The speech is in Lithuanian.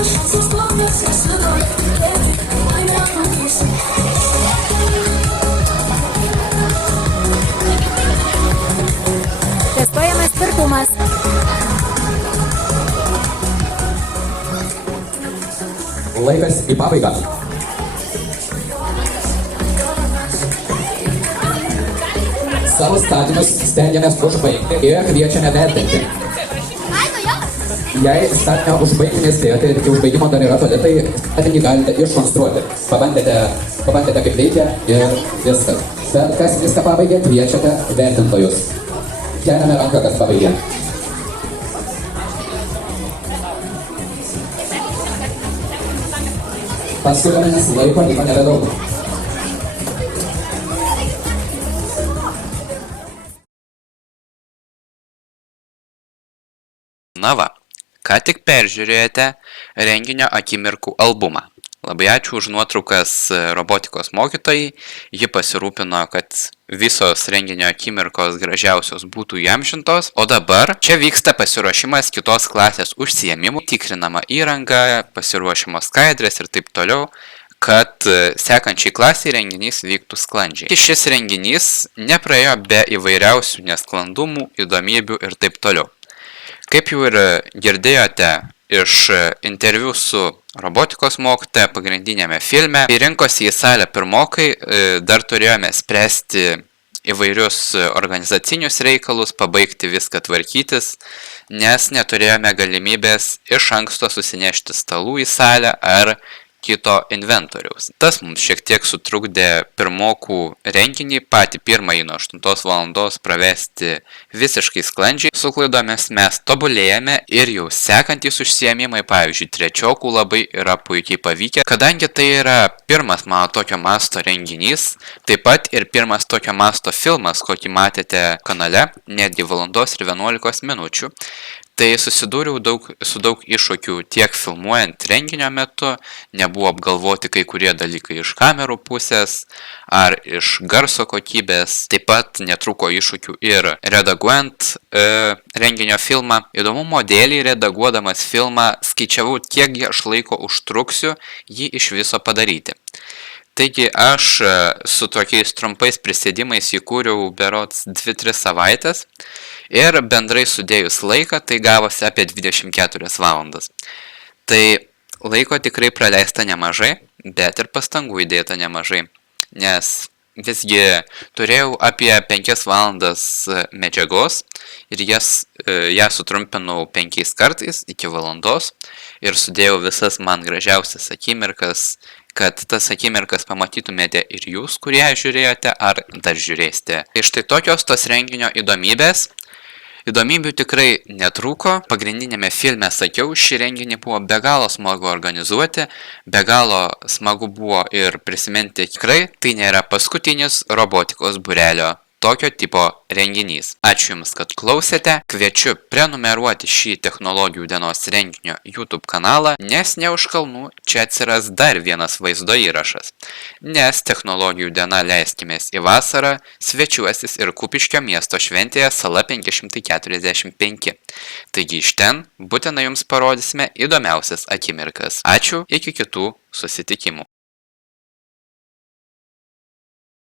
Testuojamas tvirtumas. Laikas į pabaigą. Savo statymus stengiamės užbaigti ir kviečiame vertinti. Jei statinio užbaigti nespėjote ir iki užbaigimo dar yra toli, tai statinį galite iškonstruoti. Pabandėte kaip veikia ir viskas. Bet kas viską pabaigė, kviečiate vertintojus. Keliame ranką, kas pabaigė. Pasukame, nes laiko liko nebedaug. Na va, ką tik peržiūrėjote renginio akimirkų albumą. Labai ačiū už nuotraukas robotikos mokytojai. Ji pasirūpino, kad visos renginio akimirkos gražiausios būtų įamžintos. O dabar čia vyksta pasiruošimas kitos klasės užsiėmimų, tikrinama įranga, pasiruošimos skaidrės ir taip toliau, kad sekančiai klasiai renginys vyktų sklandžiai. Šis renginys nepraėjo be įvairiausių nesklandumų, įdomybių ir taip toliau. Kaip jau ir girdėjote iš interviu su robotikos mokytoja pagrindinėme filme, kai rinkosi į salę pirmokai, dar turėjome spręsti įvairius organizacinius reikalus, pabaigti viską tvarkytis, nes neturėjome galimybės iš anksto susinešti stalų į salę ar kito inventoriaus. Tas mums šiek tiek sutrukdė pirmokų renginį, patį pirmąjį nuo 8 valandos pravesti visiškai sklandžiai. Su klaidomis mes tobulėjame ir jau sekantys užsiėmimai, pavyzdžiui, trečiokų labai yra puikiai pavykę. Kadangi tai yra pirmas mano tokio masto renginys, taip pat ir pirmas tokio masto filmas, kokį matėte kanale, netgi 1:11 minučių, tai susidūriau su daug iššūkių tiek filmuojant renginio metu, nebuvo apgalvoti kai kurie dalykai iš kamerų pusės ar iš garso kokybės, taip pat netrūko iššūkių ir redaguojant renginio filmą. Įdomumo dėlei redaguodamas filmą skaičiavau, kiek aš laiko užtruksiu jį iš viso padaryti. Taigi aš su tokiais trumpais prisėdimais įkūriau berods 2-3 savaitės ir bendrai sudėjus laiką tai gavosi apie 24 valandas. Tai laiko tikrai praleista nemažai, bet ir pastangų įdėta nemažai, nes visgi turėjau apie 5 valandas medžiagos ir ją sutrumpinau 5 kartais iki valandos ir sudėjau visas man gražiausias akimirkas, kad tas akimirkas pamatytumėte ir jūs, kurie žiūrėjote ar dar žiūrėsite. Ir štai tokios tos renginio įdomybės. Įdomybių tikrai netrūko. Pagrindinėme filme sakiau, šį renginį buvo be galo smagu organizuoti, be galo smagu buvo ir prisiminti tikrai, tai nėra paskutinis robotikos būrelio tokio tipo renginys. Ačiū Jums, kad klausėte. Kviečiu prenumeruoti šį technologijų dienos renginio YouTube kanalą, nes ne už kalnų čia atsiras dar vienas vaizdo įrašas. Nes technologijų diena leiskimės į vasarą svečiuosis ir Kupiškio miesto šventėje Sala 545. Taigi iš ten būtinai Jums parodysime įdomiausias akimirkas. Ačiū, iki kitų susitikimų.